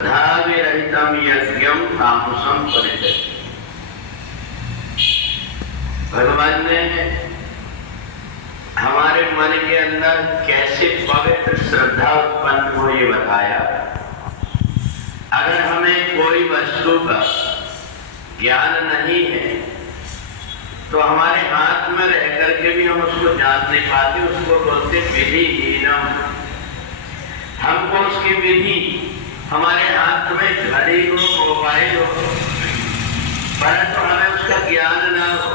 धाविरहितम यज्ञम तामसम परिचय। भगवान ने हमारे मन के अंदर कैसे पवित्र श्रद्धा उत्पन्न हो ये बताया। अगर हमें कोई वस्तु का ज्ञान नहीं है तो हमारे हाथ में रह करके भी हम उसको जान नहीं पाते। उसको बोलते विधिहीनम। हमको उसकी विधि, हमारे हाथ में घड़ी हो, मोबाइल हो, परंतु हमें उसका ज्ञान ना हो।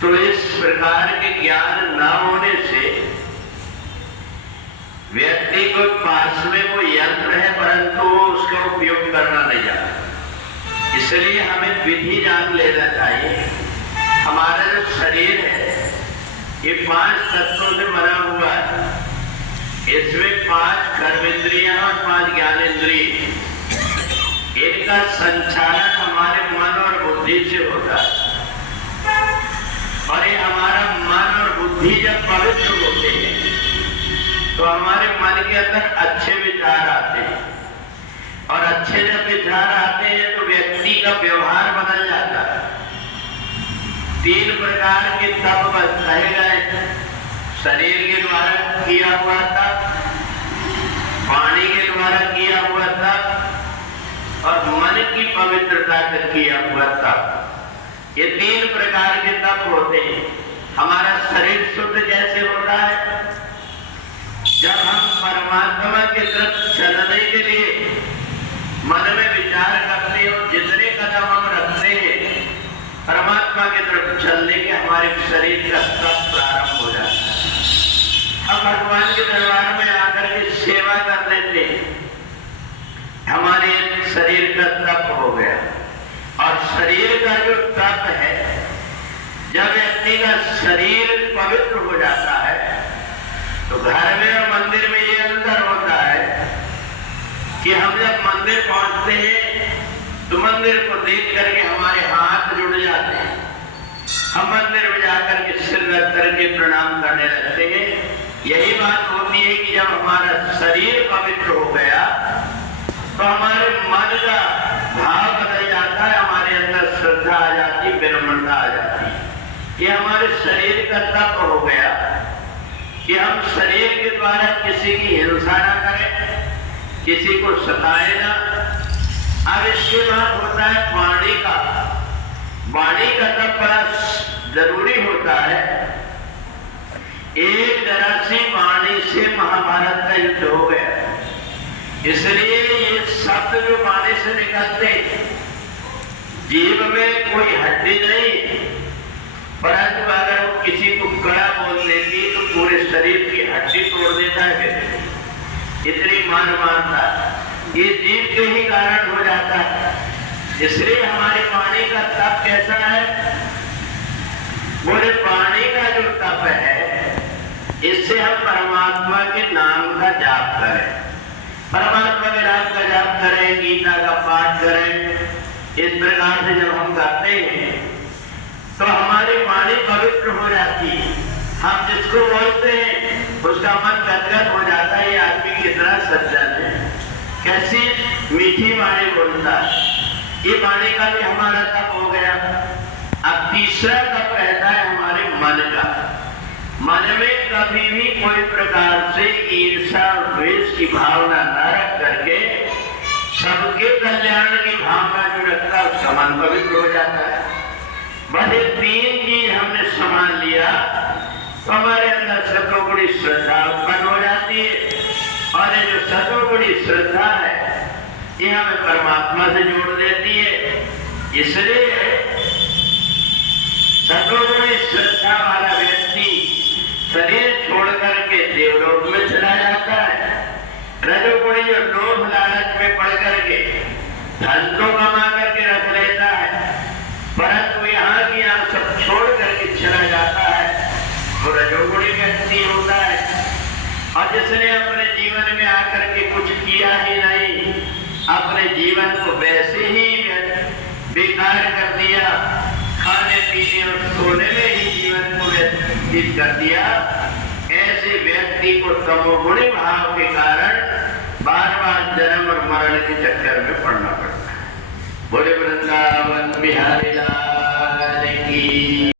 तो इस प्रकार के ज्ञान न होने से व्यक्ति को पास में वो यंत्र है परंतु वो उसका उपयोग करना नहीं जानता। इसलिए हमें विधि जान लेना चाहिए। हमारा जो शरीर है ये 5 तत्वों से बना हुआ है। इसमें 5 कर्मेंद्रियां और 5 ज्ञानेंद्रिय। इनका संचालन हमारे मन और बुद्धि से होता है। और ये हमारा मन और बुद्धि जब पवित्र होते हैं तो हमारे मन के अंदर अच्छे विचार आते हैं। और अच्छे जब विचार आते हैं तो व्यक्ति का व्यवहार बदल जाता है। 3 प्रकार के तप कहे गए। शरीर के द्वारा किया हुआ था, वाणी के द्वारा किया हुआ था और मन की पवित्रता से किया हुआ था। ये 3 प्रकार के तप होते हैं। हमारा शरीर शुद्ध कैसे होता है? जब हम परमात्मा की तरफ चलने के लिए मन में विचार करते हो, जितने कदम हम रखते हैं परमात्मा की तरफ चलने के, हमारे शरीर का तप प्रारंभ हो जाता है। हम भगवान के दरबार में आकर के सेवा कर लेते हैं, हमारे शरीर का तप हो गया। और शरीर का जो तप है, जब व्यक्ति का शरीर पवित्र हो जाता है तो घर में और मंदिर में ये अंतर होता है कि हम जब मंदिर पहुंचते हैं तो मंदिर को देख करके हमारे हाथ जुड़ जाते हैं। हम मंदिर में जाकर के सिर रख करके प्रणाम करने लगते हैं। यही बात होती है कि जब हमारा शरीर पवित्र हो गया तो हमारे मन का भाव बदल जाता है, हमारे अंदर श्रद्धा आ जाती, विनम्रता आ जाती। ये हमारे शरीर का तप हो गया कि हम शरीर के द्वारा किसी की हिंसा ना करें, किसी को सताए ना। अब इसके बाद होता है वाणी का। वाणी का तप बड़ा जरूरी होता है। एक जरा सी वाणी से महाभारत का युद्ध हो गया। इसलिए ये शब्द जो वाणी से निकलते, जीभ में कोई हड्डी नहीं, परंतु अगर वो किसी को कड़ा बोल देती तो पूरे शरीर की हड्डी तोड़ देता है। इतनी मान मानता ये जीभ के ही कारण हो जाता है। इसलिए हमारी वाणी का तप कैसा है? बोले वाणी का जो तप है, इससे हम परमात्मा के नाम का जाप करें, परमात्मा के नाम का जाप करें, गीता का पाठ करें। इस प्रकार से जब हम करते हैं तो हमारी वाणी पवित्र हो जाती है। हम जिसको बोलते हैं उसका मन गदगद हो जाता है। ये आदमी कितना सज्जन है, कैसी मीठी वाणी बोलता है। ये वाणी का भी हमारा तप हो गया। अब तीसरा तप रहता है हमारे मन का। मन में कभी भी कोई प्रकार से ईर्ष्या द्वेष की भावना न रख करके सबके कल्याण की भावना जो रखता है उसका मन पवित्र हो जाता है। बस ये 3 चीज हमने संभाल लिया तो हमारे अंदर सतोगुणी श्रद्धा उत्पन्न हो जाती है। और ये जो सतोगुणी श्रद्धा है ये हमें परमात्मा से जोड़ देती है। इसलिए सतोगुणी श्रद्धा वाला व्यक्ति शरीर छोड़ करके देवलोक में चला जाता है। रजोगुणी जो लोभ लालच में पड़ करके धन तो कमा करके रख लेता है, परंतु यहाँ की यहाँ सब छोड़ करके चला जाता है, वो रजोगुणी व्यक्ति होता है। और जिसने अपने जीवन में आकर के कुछ किया ही नहीं, अपने जीवन को वैसे ही बेकार कर दिया, खाने पीने और सोने में ही जीवन को व्यतीत कर दिया, ऐसे व्यक्ति को तमोगुणी भाव के कारण बार बार जन्म और मरण के चक्कर में पड़ना पड़ता है। बोले वृंदावन बिहारी लाल